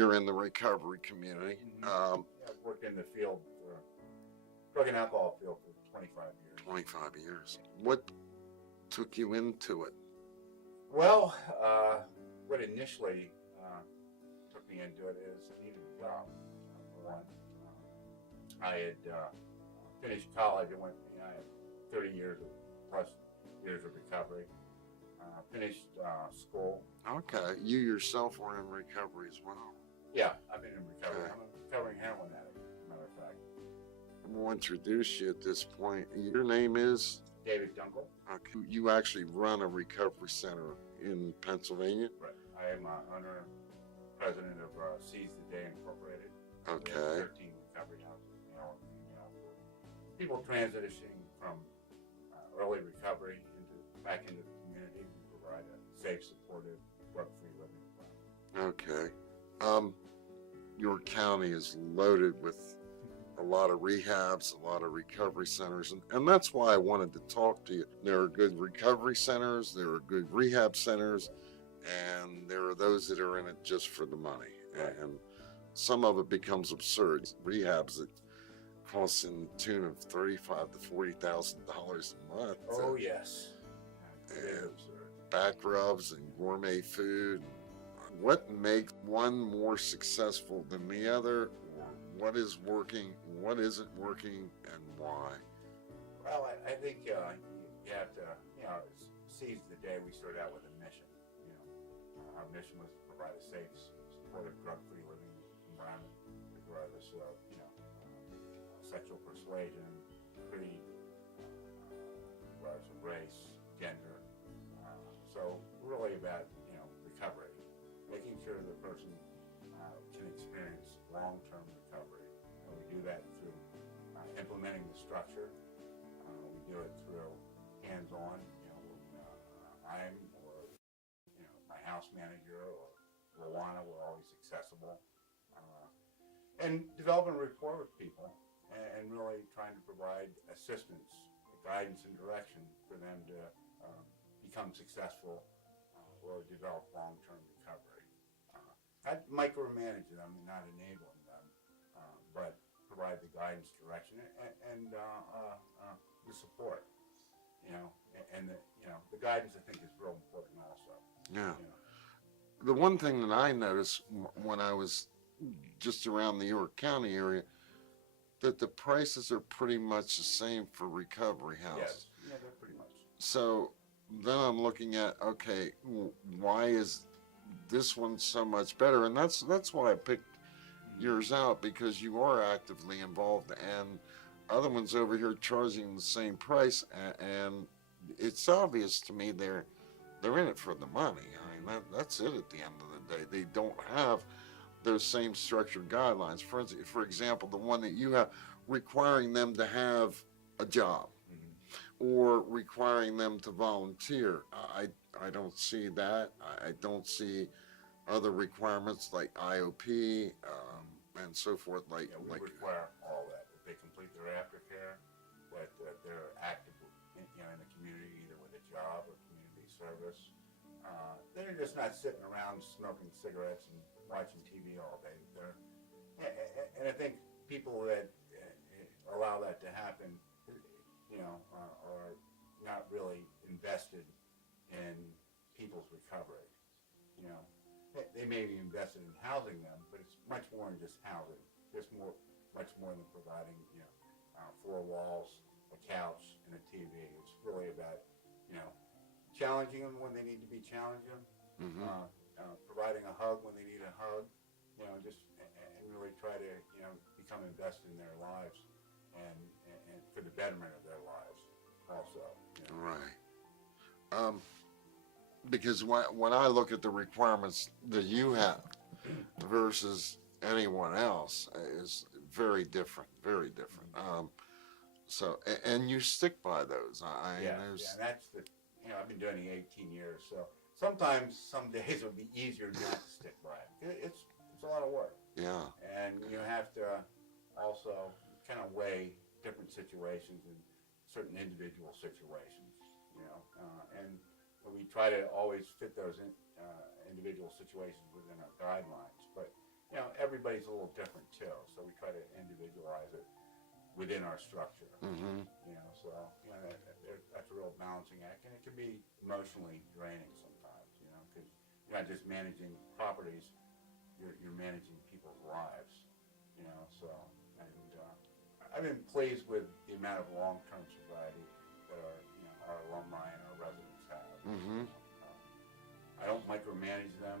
you're in the recovery community. Yeah, I've worked in the field, drug and alcohol field for 25 years. 25 years. What took you into it? Well, what initially took me into it is I needed a job. For one, I had finished college. I had 30 years plus years of recovery. Finished school. Okay, you yourself were in recovery as well. Yeah, I've been in recovery. Okay. I'm a recovering heroin addict, as a matter of fact. We'll introduce you at this point. Your name is? David Dunkel. Okay. You actually run a recovery center in Pennsylvania? Right. I am owner, president of Seize the Day Incorporated. Okay. 13 recovery houses, for people transitioning from early recovery back into the community. We provide a safe, supportive, drug-free living environment. Okay. Your county is loaded with a lot of rehabs, a lot of recovery centers, and that's why I wanted to talk to you. There are good recovery centers, there are good rehab centers, and there are those that are in it just for the money. Right. And some of it becomes absurd. Rehabs that cost in the tune of $35,000 to $40,000 a month. Oh, yes. And back rubs and gourmet food. What makes one more successful than the other? Or what is working, what isn't working, and why? Well, I think you have to, seize the day. We started out with a mission. Our mission was to provide a safe, supportive, drug-free living environment, regardless of, sexual persuasion, creed, regardless of race, gender. So really about, recovery, making sure the person can experience long-term recovery. And we do that through implementing the structure. We do it through hands-on, I'm or, my house manager or Luana, we're always accessible. And developing a rapport with people and really trying to provide assistance, guidance, and direction for them to become successful or develop long-term recovery. Not micromanage them and not enabling them, but provide the guidance, direction, and the support. And the guidance I think is real important also. Yeah. The one thing that I noticed when I was just around the York County area, that the prices are pretty much the same for recovery houses. Yes, yeah, they're pretty much. So then I'm looking at, okay, why is this one so much better? And that's why I picked yours out, because you are actively involved, and other ones over here charging the same price, and it's obvious to me they're in it for the money. I mean, that's it at the end of the day. They don't have those same structured guidelines. For example, the one that you have requiring them to have a job, or requiring them to volunteer. I don't see that. I don't see other requirements like IOP and so forth. We require all that. That they complete their aftercare, that they're active, in the community, either with a job or community service. They're just not sitting around smoking cigarettes and watching TV all day. And I think people that allow that to happen, are not really invested in people's recovery. They may be invested in housing them, but it's much more than just housing. There's much more than providing, 4 walls, a couch, and a TV. It's really about, challenging them when they need to be challenged, providing a hug when they need a hug, and really try to, become invested in their lives and for the betterment of their lives also. Right. Because when I look at the requirements that you have versus anyone else, is very different, very different. And you stick by those. That's I've been doing it 18 years, so sometimes some days it would be easier not to stick by it. It's a lot of work. Yeah. And you have to also kind of weigh different situations and certain individual situations, and we try to always fit those individual situations within our guidelines. But everybody's a little different too, so we try to individualize it within our structure. Mm-hmm. So that's a real balancing act, and it can be emotionally draining sometimes. Because you're not just managing properties, you're managing people's lives. So and I've been pleased with the amount of long-term sobriety that our alumni and our residents have. Mm-hmm. I don't micromanage them.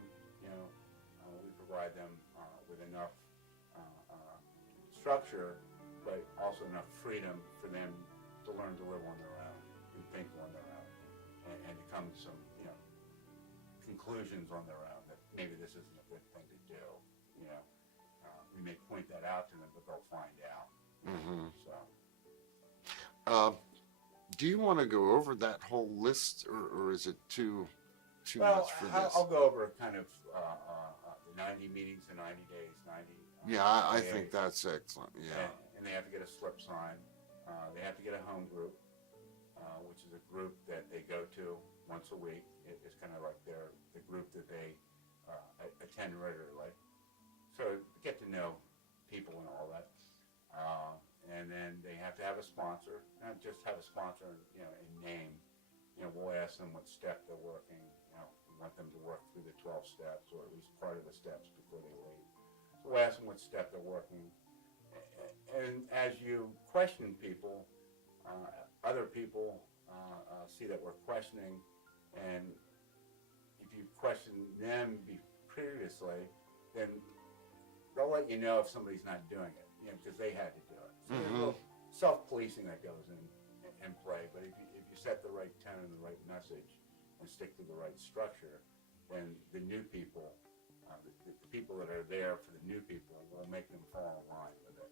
We provide them with enough structure, but also enough freedom for them to learn to live on their own and think on their own, and to come to some conclusions on their own that maybe this isn't a good thing to do. We may point that out to them, but they'll find out. Mm-hmm. So. Do you want to go over that whole list, or is it too Well, much for this? I'll go over kind of the 90 meetings in 90 days, 90. Yeah, I think that's excellent. Yeah. And they have to get a slip sign. They have to get a home group, which is a group that they go to once a week. It's kind of like the group that they attend regularly. So get to know people and all that. And then they have to have a sponsor, not just have a sponsor, in name. We'll ask them what step they're working. We want them to work through the 12 steps, or at least part of the steps before they leave. So we'll ask them what step they're working. And as you question people, other people see that we're questioning, and if you question them previously, then they'll let you know if somebody's not doing it, because they had to do it. So there's a little self-policing that goes in play, but if you set the right tone and the right message and stick to the right structure, then the new people, the people that are there for the new people, will make them fall in line with it.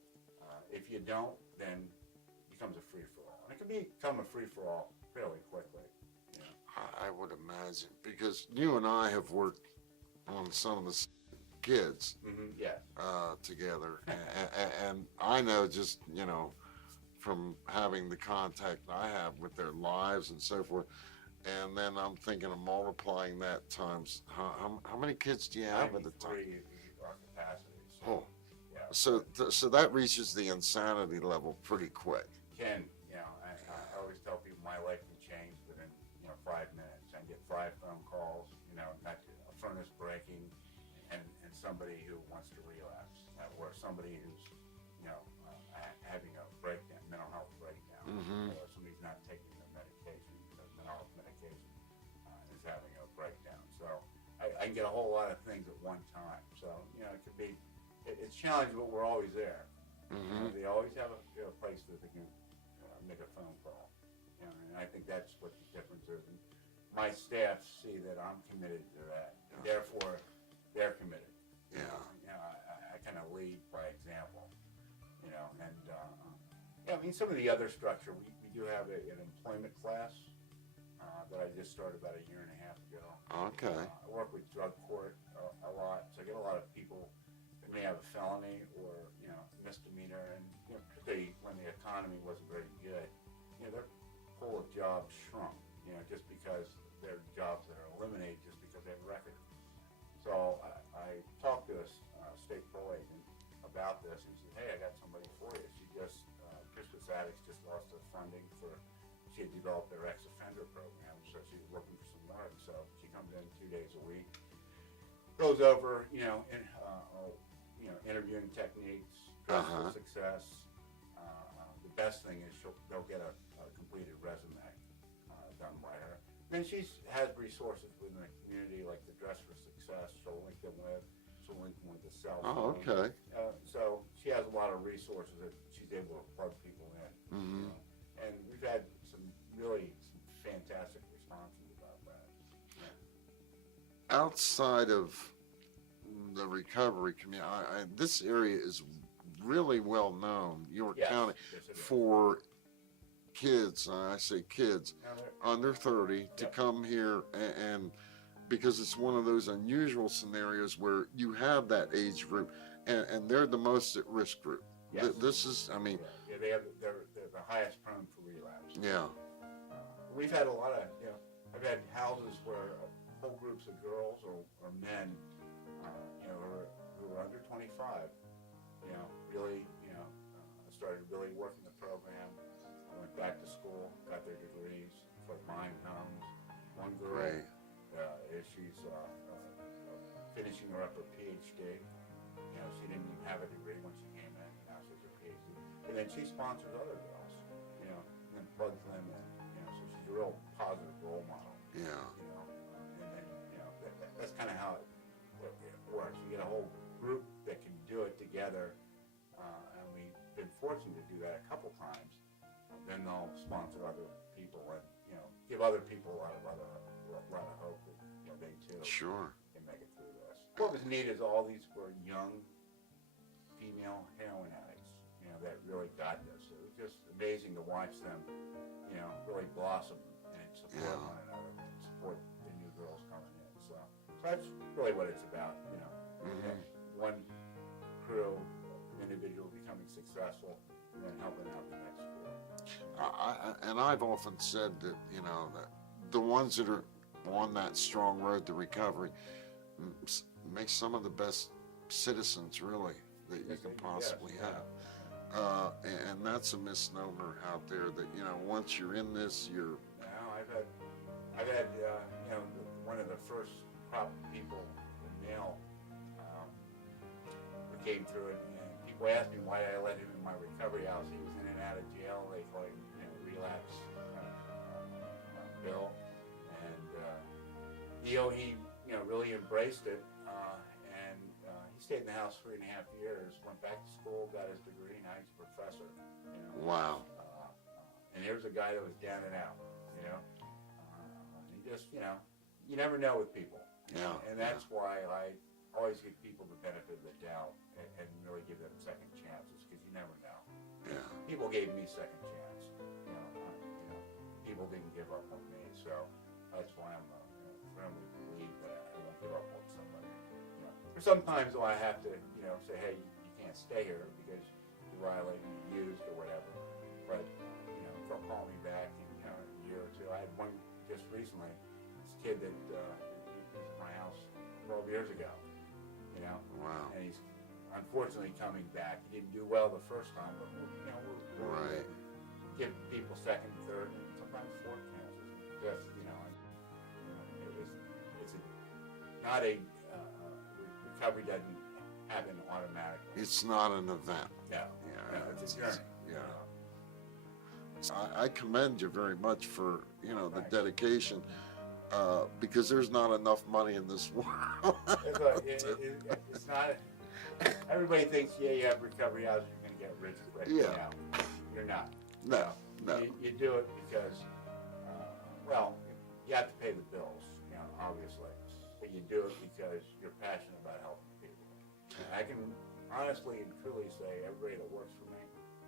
If you don't, then it becomes a free-for-all. And it can become a free-for-all fairly quickly. I would imagine, because you and I have worked on some of the kids together, and I know just from having the contact I have with their lives and so forth, and then I'm thinking of multiplying that times how many kids do you have at the time? 93 are capacities. Oh, Yeah. so that reaches the insanity level pretty quick. I always tell people my life can change within 5 minutes. I get 5 phone calls, not a furnace breaking, and somebody who wants to relapse, or somebody who's having a breakdown, mental health breakdown, or somebody's not taking their medication, mental health medication, is having a breakdown. So I can get a whole lot of things at one time. So it could be, it's challenging, but we're always there. They always have a place that they can make a phone call. And I think that's what the difference is. And my staff see that I'm committed to that, and therefore they're committed. I kind of lead by example. And some of the other structure, we do have an employment class that I just started about 1.5 years ago. Okay. I work with drug court a lot, so I get a lot of people that may have a felony or misdemeanor, and particularly when the economy wasn't very good, their pool of jobs shrunk. Just because there are jobs that are eliminated just because they have a record. So I talked to a state parole agent about this, and she said, "Hey, I got somebody for you." She just Christmas Addicts just lost their funding she had developed their ex-offender program, so she was looking for some work. So she comes in 2 days a week, goes over, interviewing techniques, dress for success. The best thing is they'll get a completed resume done by her. Then she has resources within the community, like the Dress for Success. She'll link them with the cell phone. Oh, okay. So she has a lot of resources that she's able to plug people in. And we've had some fantastic responses about that. Outside of the recovery community, this area is really well known, York County, for kids, I say kids, under 30 to come here and because it's one of those unusual scenarios where you have that age group and they're the most at risk group. Yes. This is, they're the highest prone for relapse. Yeah. We've had a lot of, I've had houses where whole groups of girls or men, who who were under 25, really, started really working the program. I went back to school, got their degrees, like mine comes. One girl, Great. she's finishing her up her PhD. She didn't even have a degree when she came in. Now she has her PhD. And then she sponsors other girls, and then plugs them in. So she's a real positive role model. Yeah. And then, that's kind of how it works. You get a whole group that can do it together, and we've been fortunate to do that a couple times. Then they'll sponsor other people and, give other people a lot of hope that they too Sure. can make it through this. What was neat is all these were young female heroin addicts, that really got this. It was just amazing to watch them, really blossom and support Yeah. one another and support the new girls coming in. So that's really what it's about, Mhm. One crew, individual becoming successful, and then helping out the next crew. And I've often said that, that the ones that are on that strong road to recovery make some of the best citizens, really, that you Yes, can they do, possibly yes. have. And that's a misnomer out there that, once you're in this, you're, I've had, one of the first crop people, the male, who came through it, and people asked me why I let him in my recovery house. He was in and out of jail. They call him, relapse Bill, and he really embraced it, and he stayed in the house 3.5 years. Went back to school, got his degree, now he's a professor. wow. And here's a guy that was down and out, he just, you never know with people. Yeah. And that's why I always give people the benefit of the doubt and really give them second chances, because you never know. Yeah. People gave me second chance. People didn't give up on me, so that's why I'm firmly believe that I won't give up on somebody. Or sometimes I have to, say, hey, you can't stay here because you're violating, you used or whatever. But they'll call me back in a year or two. I had one just recently. This kid that was in my house 12 years ago. Wow. And he's unfortunately coming back. He didn't do well the first time, but we'll Right. give people second, third, and sometimes fourth chances. Just it's not a recovery doesn't happen automatically. It's not an event. No, Yeah. it's a journey. Yeah. I commend you very much for, the Thanks. dedication, because there's not enough money in this world. It's not. Everybody thinks, you have recovery houses, you're going to get rich quick. Yeah. No, you're not. No. You do it because, you have to pay the bills, obviously. But you do it because you're passionate about helping people. And I can honestly and truly say everybody that works for me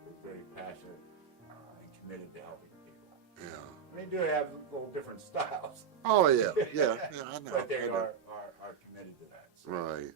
is very passionate and committed to helping people. Yeah. They do have little different styles. Oh, yeah. Yeah, I know. But they I know. are committed to that. So. Right.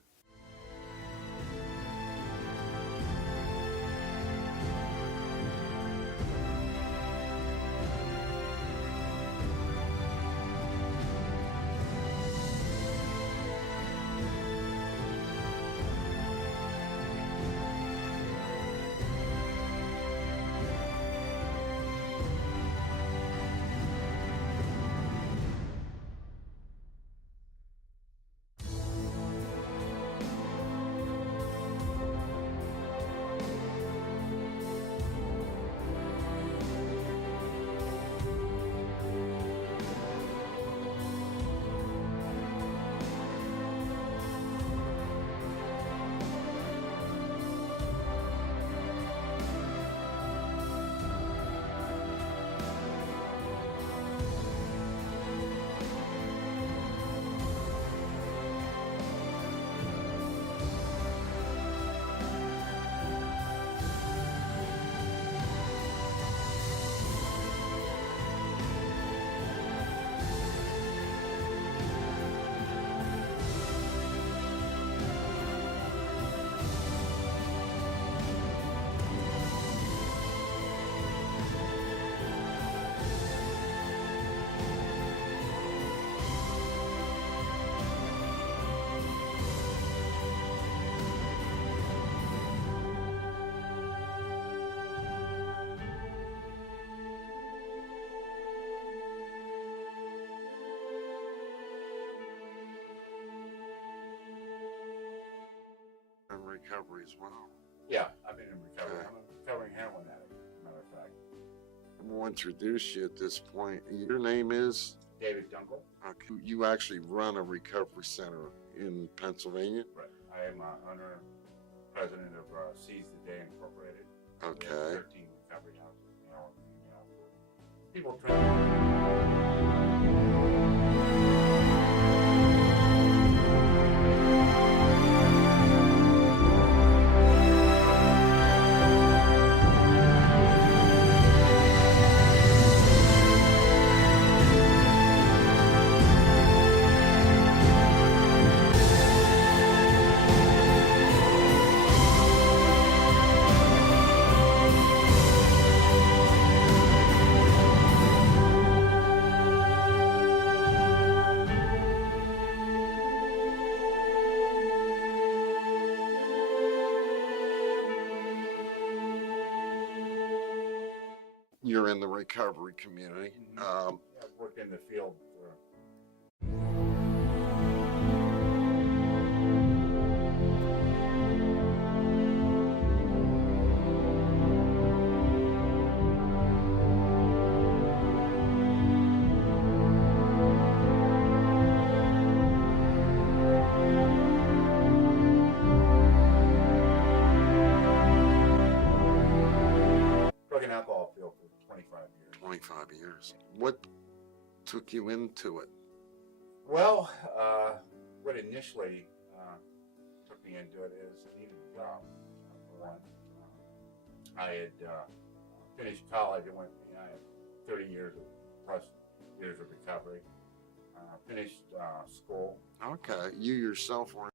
recovery as well. Yeah, I've been in recovery. Okay. I'm a recovering heroin addict, as a matter of fact. We'll introduce you at this point. Your name is? David Dunkel. Okay. You actually run a recovery center in Pennsylvania? Right. I am owner, president of Seize the Day Incorporated. We have Okay. 13 recovery houses. People train. You're in the recovery community. I've worked in the field for drug and alcohol field for 25 years. 25 years. What took you into it? Well, what initially took me into it is I needed a job. For one, I had finished college. I had 30 years plus years of recovery. Finished school. Okay. You yourself were